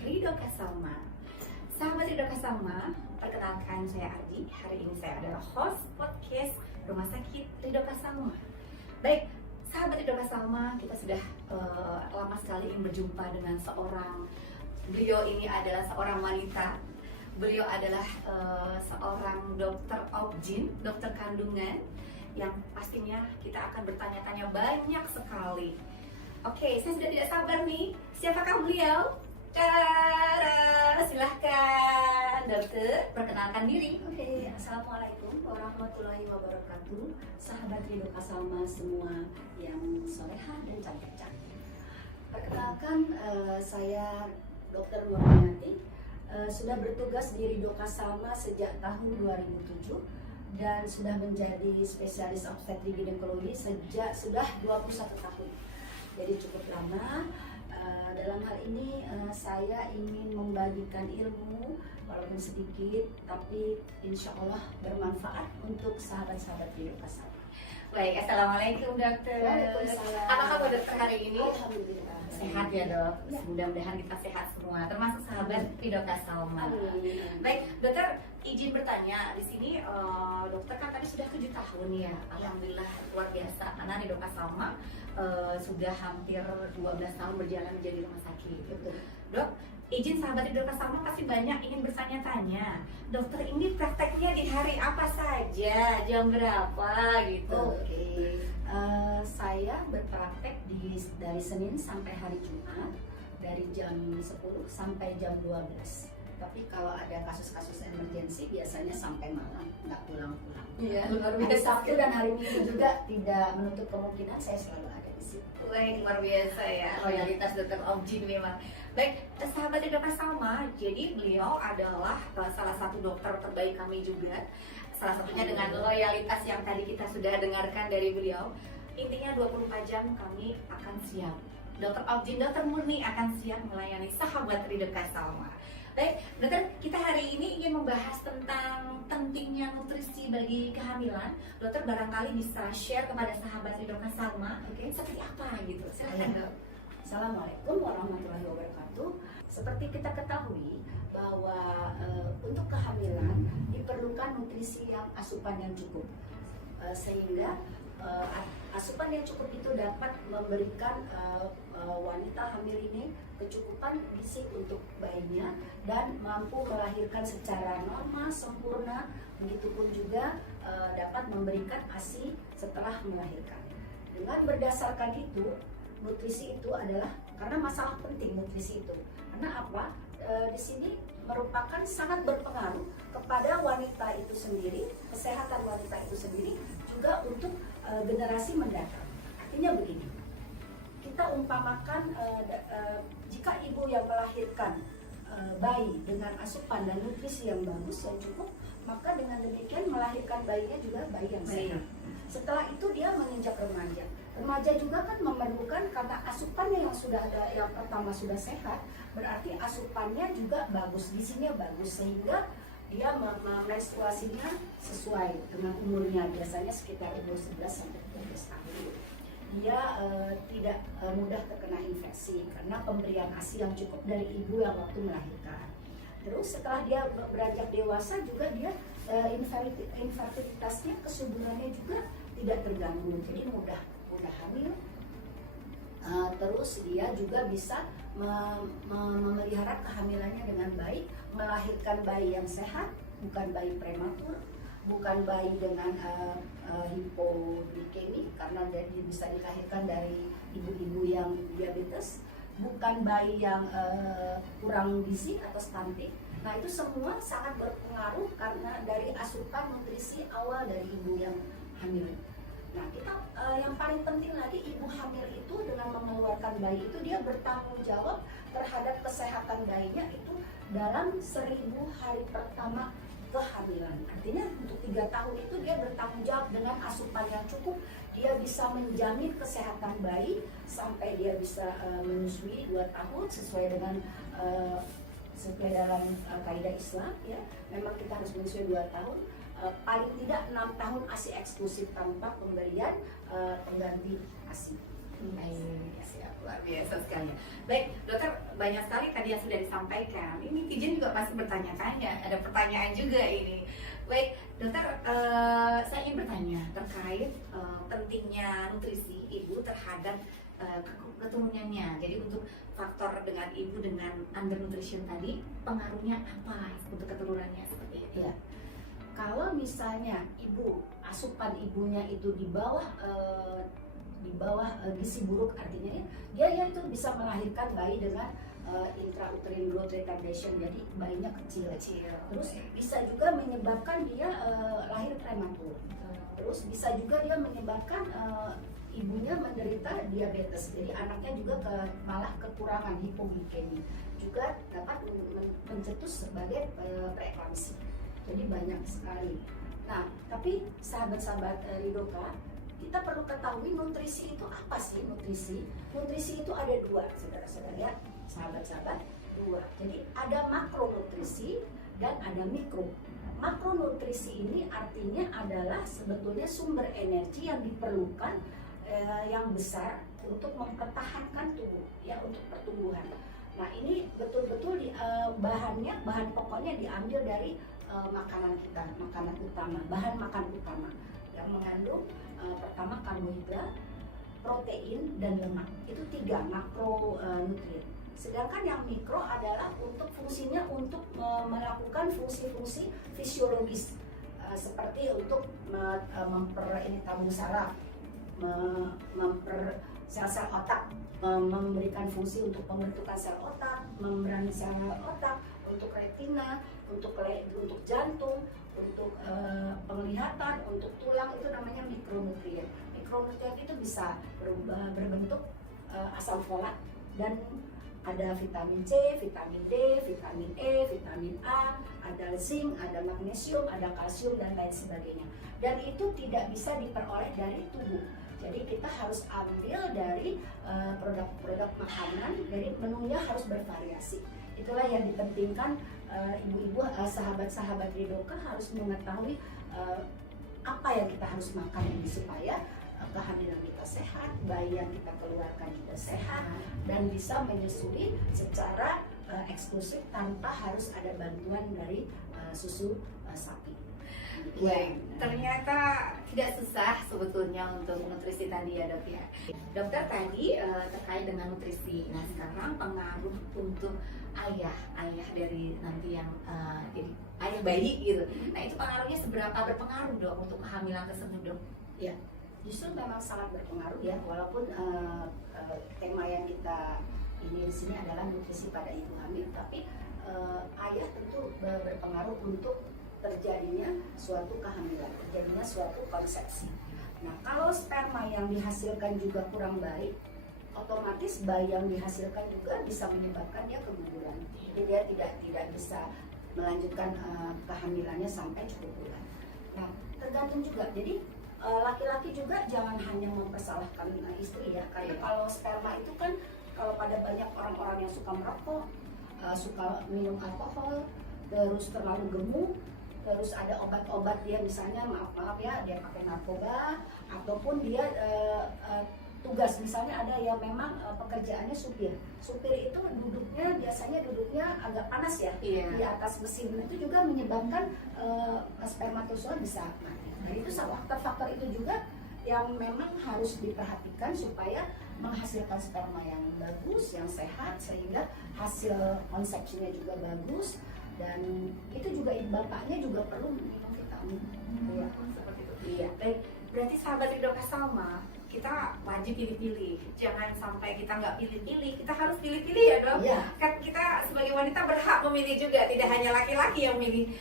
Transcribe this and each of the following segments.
Ridho Kasama. Sahabat Ridho Kasama, perkenalkan saya Ardi. Hari ini saya adalah host podcast Rumah Sakit Ridho Kasama. Baik, sahabat Ridho Kasama, kita sudah lama sekali ingin berjumpa dengan seorang. Beliau ini adalah seorang wanita. Beliau adalah seorang dokter obgyn, dokter kandungan, yang pastinya kita akan bertanya-tanya banyak sekali. Oke, saya sudah tidak sabar nih. Siapakah beliau? Tara, silahkan dokter, perkenalkan diri. Oke, Assalamualaikum warahmatullahi wabarakatuh. Sahabat Ridho Kasama semua yang soleha dan cantik-cantik. Perkenalkan, saya Dr. Nurmiati. Sudah bertugas di Ridho Kasama sejak tahun 2007 dan sudah menjadi spesialis obstetrik ginekologi sejak sudah 21 tahun. Jadi cukup lama. Dalam hal ini saya ingin membagikan ilmu walaupun sedikit, tapi insya Allah bermanfaat untuk sahabat-sahabat Ridho Kasama. Baik, assalamualaikum dokter. Waalaikumsalam. Apa kabar dokter hari ini? Alhamdulillah. Sehat ya dok. Ya. Mudah-mudahan kita sehat semua, termasuk sahabat Ridho Kasama. Amin. Baik, dokter izin bertanya di sini. Dokter kan tadi sudah 7 tahun ya. Alhamdulillah luar biasa. Karena Ridho Kasama sudah hampir 12 tahun berjalan menjadi rumah sakit. Betul. Dok, izin sahabat Ridho Kasama pasti banyak ingin bertanya-tanya. Dokter ini prakteknya di hari apa saja, jam berapa gitu? Oke. Saya berpraktek dari Senin sampai hari Jumat dari jam 10 sampai jam 12. Tapi kalau ada kasus-kasus emergensi biasanya sampai malam, nggak pulang-pulang. Iya, luar Hari biasa. Sabtu dan hari Minggu juga tidak menutup kemungkinan saya selalu ada di situ. Baik, luar biasa ya, loyalitas dokter obgyn memang. Baik, sahabat Ridho Kasama, jadi beliau adalah salah satu dokter terbaik kami juga. Salah satunya dengan loyalitas yang tadi kita sudah dengarkan dari beliau. Intinya 24 jam kami akan siap. Dokter obgyn, dokter murni akan siap melayani sahabat Ridho Kasama. Baik, dokter, kita hari ini ingin membahas tentang pentingnya nutrisi bagi kehamilan. Dokter barangkali bisa share kepada sahabat Ridho Kasama, Oke. seperti apa gitu. Silakan dok. Assalamualaikum warahmatullahi wabarakatuh. Seperti kita ketahui bahwa untuk kehamilan diperlukan nutrisi yang asupan yang cukup, sehingga asupan yang cukup itu dapat memberikan wanita hamil ini kecukupan gizi untuk bayinya dan mampu melahirkan secara normal, sempurna. Begitupun juga dapat memberikan ASI setelah melahirkan. Dengan berdasarkan itu, nutrisi itu adalah karena masalah penting nutrisi itu. Karena apa? Di sini merupakan sangat berpengaruh kepada wanita itu sendiri, kesehatan wanita itu sendiri, juga untuk generasi mendatang. Artinya begini, kita umpamakan jika ibu yang melahirkan bayi dengan asupan dan nutrisi yang bagus, yang cukup, maka dengan demikian melahirkan bayinya juga bayi yang sehat. Setelah itu dia menginjak remaja. Remaja juga kan memerlukan, karena asupannya yang sudah ada, yang pertama sudah sehat, berarti asupannya juga bagus, gizinya bagus, sehingga dia menstruasinya sesuai dengan umurnya, biasanya sekitar umur 11 sampai 13 tahun. Dia tidak mudah terkena infeksi karena pemberian ASI yang cukup dari ibu yang waktu melahirkan. Terus setelah dia beranjak dewasa juga dia infertilitasnya, kesuburannya juga tidak terganggu, jadi mudah hamil. Terus dia juga bisa memelihara kehamilannya dengan baik, melahirkan bayi yang sehat, bukan bayi prematur, bukan bayi dengan hipoglikemi karena dia bisa dilahirkan dari ibu-ibu yang diabetes, bukan bayi yang kurang gizi atau stunting. Nah, itu semua sangat berpengaruh karena dari asupan nutrisi awal dari ibu yang hamil. Nah, kita yang paling penting lagi, ibu hamil itu dengan mengeluarkan bayi itu dia bertanggung jawab terhadap kesehatan bayinya itu dalam 1000 hari pertama kehamilan. Artinya untuk 3 tahun itu dia bertanggung jawab dengan asupan yang cukup. Dia bisa menjamin kesehatan bayi sampai dia bisa menyusui 2 tahun sesuai dengan sesuai dalam kaidah Islam ya. Memang kita harus menyusui 2 tahun. Paling tidak 6 tahun ASI eksklusif tanpa pemberian pengganti ASI. Baik, siap, luar biasa sekali. Baik, dokter, banyak sekali tadi yang sudah disampaikan. Ini netizen juga pasti bertanya-tanya, ada pertanyaan juga ini. Baik, dokter, saya ingin bertanya terkait pentingnya nutrisi ibu terhadap keturunannya. Jadi untuk faktor dengan ibu dengan undernutrition tadi, pengaruhnya apa untuk keturunannya seperti itu? Ya. Kalau misalnya asupan ibunya itu di bawah gizi buruk, artinya dia itu bisa melahirkan bayi dengan intrauterine growth retardation, jadi bayinya kecil. Terus bisa juga menyebabkan dia lahir prematur. Terus bisa juga dia menyebabkan ibunya menderita diabetes, jadi anaknya juga malah kekurangan hipoglikemi, juga dapat mencetus sebagai preeklamsi. Jadi banyak sekali. Nah, tapi sahabat-sahabat Ridoka, kita perlu ketahui nutrisi itu apa sih nutrisi? Nutrisi itu ada dua, saudara-saudara ya, sahabat-sahabat, dua. Jadi ada makronutrisi dan ada mikro. Makronutrisi ini artinya adalah sebetulnya sumber energi yang diperlukan yang besar untuk mempertahankan tubuh, ya, untuk pertumbuhan. Nah, ini betul-betul bahan pokoknya diambil dari makanan kita, makanan utama, bahan makan utama yang mengandung pertama karbohidrat, protein, dan lemak. Itu 3 makronutrien. Sedangkan yang mikro adalah untuk fungsinya untuk melakukan fungsi-fungsi fisiologis seperti untuk tabung saraf, sel-sel otak, memberikan fungsi untuk pembentukan sel otak, membran sel otak, untuk retina, untuk jantung, untuk penglihatan, untuk tulang, itu namanya mikronutrien. Mikronutrien itu bisa berbentuk asam folat, dan ada vitamin C, vitamin D, vitamin E, vitamin A, ada zinc, ada magnesium, ada kalsium, dan lain sebagainya. Dan itu tidak bisa diperoleh dari tubuh. Jadi kita harus ambil dari produk-produk makanan, dari menunya harus bervariasi. Itulah yang dipentingkan ibu-ibu, sahabat-sahabat Ridoka harus mengetahui apa yang kita harus makan ini supaya kehamilan kita sehat, bayi yang kita keluarkan juga sehat, dan bisa menyusui secara eksklusif tanpa harus ada bantuan dari susu sapi. Baik, ternyata tidak susah sebetulnya untuk nutrisi tadi ya dok ya. Dokter tadi terkait dengan nutrisi. Nah sekarang pengaruh untuk ayah dari nanti yang jadi ayah bayi gitu. Nah itu pengaruhnya seberapa berpengaruh dok untuk kehamilan tersebut dok? Ya, justru memang sangat berpengaruh ya. Walaupun tema yang kita ini di sini adalah nutrisi pada ibu hamil, tapi ayah tentu berpengaruh untuk terjadinya suatu kehamilan, terjadinya suatu konsepsi. Nah, kalau sperma yang dihasilkan juga kurang baik, otomatis bayi yang dihasilkan juga bisa menyebabkan dia keguguran. Jadi dia tidak bisa melanjutkan kehamilannya sampai cukup bulan. Nah, tergantung juga. Jadi laki-laki juga jangan hanya mempersalahkan istri ya, karena kalau sperma itu kan kalau pada banyak orang-orang yang suka merokok, suka minum alkohol, terus terlalu gemuk, terus ada obat-obat dia misalnya maaf ya dia pakai narkoba, ataupun dia tugas misalnya ada yang memang pekerjaannya supir itu biasanya duduknya agak panas ya, di atas mesin, itu juga menyebabkan spermatozoa bisa mati. Nah itu faktor-faktor itu juga yang memang harus diperhatikan supaya menghasilkan sperma yang bagus, yang sehat, sehingga hasil konsepsinya juga bagus. Dan itu juga bapaknya juga perlu minum vitamin. Seperti itu. Iya. Baik, berarti sahabat Ridoka Salma, kita wajib pilih-pilih. Jangan sampai kita nggak pilih-pilih. Kita harus pilih-pilih ya dok. Iya. Kan kita sebagai wanita berhak memilih juga. Tidak hanya laki-laki yang memilih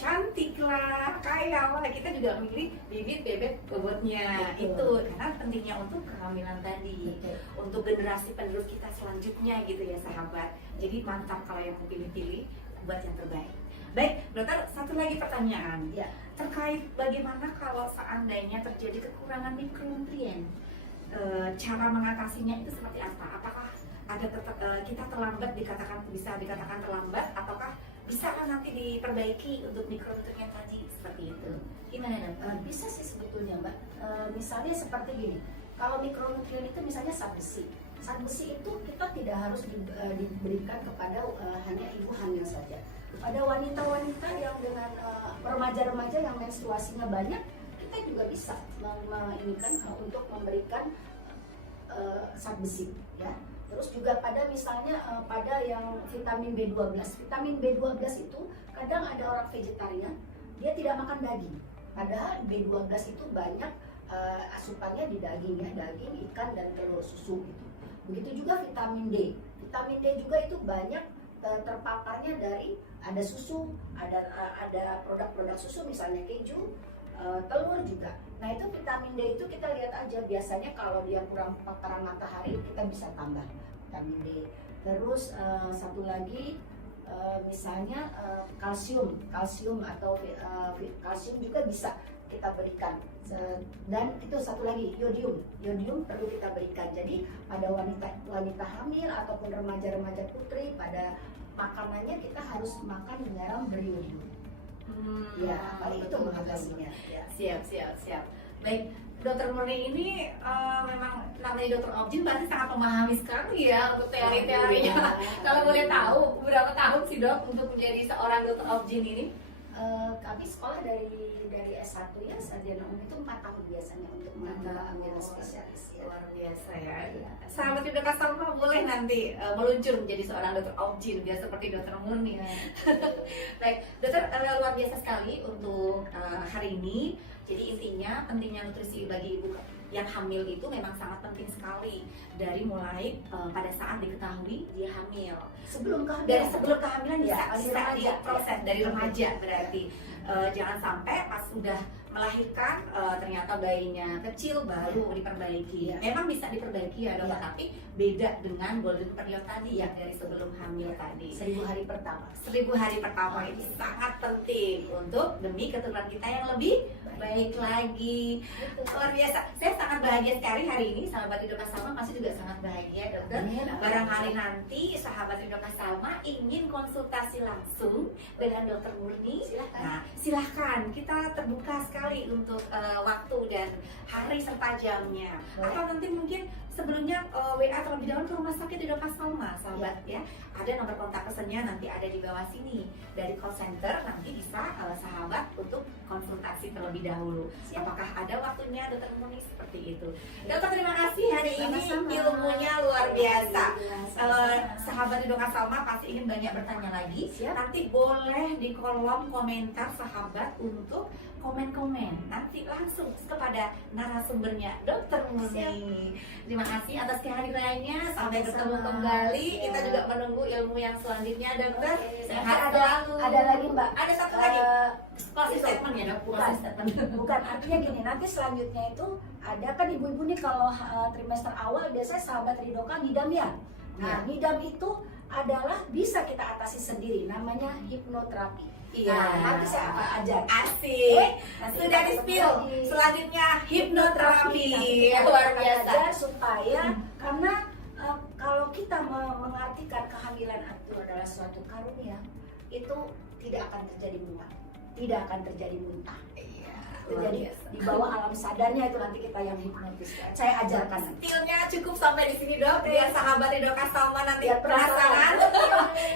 cantik lah, kaya lah. Kita juga memilih bibit bebek bobotnya. Itu karena pentingnya untuk kehamilan tadi. Untuk generasi penerus kita selanjutnya gitu ya sahabat. Jadi mantap kalau yang mau pilih-pilih, buat yang terbaik. Baik, dokter, satu lagi pertanyaan Ya. terkait bagaimana kalau seandainya terjadi kekurangan mikronutrien, cara mengatasinya itu seperti apa? Apakah ada kita terlambat bisa dikatakan terlambat, ataukah bisa kan nanti diperbaiki untuk mikronutrien tadi seperti itu? Gimana dok? Bisa sih sebetulnya Mbak. Misalnya seperti gini, Kalau mikronutrien itu misalnya zat besi. Zat besi itu kita tidak harus diberikan kepada hanya ibu hamil saja. Pada wanita-wanita yang dengan remaja-remaja yang menstruasinya banyak, kita juga bisa untuk memberikan zat besi, ya. Terus juga pada misalnya pada yang vitamin B12. Vitamin B12 itu kadang ada orang vegetarian, dia tidak makan daging. Padahal B12 itu banyak asupannya di daging, ya, daging, ikan, dan telur, susu gitu. Begitu juga vitamin D. Vitamin D juga itu banyak terpaparnya dari ada susu, ada produk-produk susu misalnya keju, telur juga. Nah itu vitamin D itu kita lihat aja, biasanya kalau dia kurang paparan matahari kita bisa tambah vitamin D. Terus satu lagi misalnya kalsium atau kalsium juga bisa kita berikan. Dan itu satu lagi yodium perlu kita berikan. Jadi pada wanita hamil ataupun remaja-remaja putri, pada makanannya kita harus makan garam beriodium. Ya, paling itu mengatasinya. Ya. Siap. Baik, Dokter Murni ini memang namanya dokter objin berarti sangat memahami sekali ya untuk teori-teorinya. Kalau boleh tahu, berapa tahun sih dok untuk menjadi seorang dokter objin ini? Kami sekolah dari S1 ya, sarjana umum itu 4 tahun biasanya untuk mengambil spesialis. Ya. Luar biasa ya. Sahabat Dokter Salma boleh nanti meluncur menjadi seorang dokter objin biar seperti dokter Murni. Ya. Baik, dokter luar biasa sekali untuk hari ini. Jadi intinya pentingnya nutrisi bagi ibu yang hamil itu memang sangat penting sekali dari mulai pada saat diketahui dia hamil. Sebelum kehamilan. Dari sebelum kehamilan Ya, bisa diproses dari remaja berarti. Jangan sampai pas sudah melahirkan ternyata bayinya kecil baru diperbaiki. Memang bisa diperbaiki ya dok, tapi beda dengan golden period tadi yang dari sebelum hamil tadi. 1000 hari pertama. 1000 hari pertama ini sangat penting untuk demi keturunan kita yang lebih baik lagi. Luar biasa. Saya sangat bahagia sekali hari ini. Sahabat Dokter Salma pasti juga sangat bahagia dokter. Barangkali nanti sahabat Dokter Salma ingin konsultasi langsung dengan Dokter Murni. Nah, silahkan, kita terbuka sekali untuk waktu dan hari serta jamnya. Atau nanti mungkin sebelumnya WA terlebih dahulu ke rumah sakit Dokter Salma, sahabat ya. Ada nomor kontak pesannya nanti ada di bawah sini. Dari call center nanti bisa sahabat untuk konsultasi terlebih dahulu. Apakah ada waktunya Dokter Murni seperti itu? Dokter terima kasih hari ini ilmunya luar biasa. Sahabat Dokter Salma pasti ingin banyak bertanya lagi. Nanti boleh di kolom komentar sahabat untuk komen-komen nanti langsung kepada narasumbernya Dokter Murni. Terima kasih atas kehadirannya. Sampai bertemu kembali. Kita juga menunggu ilmu yang selanjutnya dokter. Sehat selalu. Ada lagi Mbak. Ada satu lagi. Closing statement ya dok. Bukan, artinya gini, nanti selanjutnya itu ada kan ibu-ibu nih kalau trimester awal biasanya sahabat Ridoka ngidam ya. Nah ngidam itu adalah bisa kita atasi sendiri, namanya hipnoterapi. Iya, nanti saya akan ajar. Asik. Sudah di spill. Selanjutnya hipnoterapi. Luar biasa. Supaya karena kalau kita mengartikan kehamilan itu adalah suatu karunia, itu tidak akan terjadi muak, tidak akan terjadi muntah. Jadi di bawah alam sadarnya itu nanti kita yang hipnotis. Saya ajarkan. Skillnya cukup sampai di sini dok. Biar sahabat Dokter Salma nanti penasaran.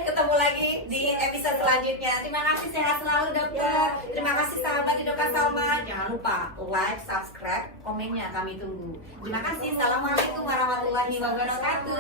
Ketemu lagi di episode selanjutnya. Terima kasih, sehat selalu dokter. Terima kasih sahabat Dokter Salma. Jangan lupa like, subscribe, komennya kami tunggu. Terima kasih. Assalamualaikum warahmatullahi wabarakatuh.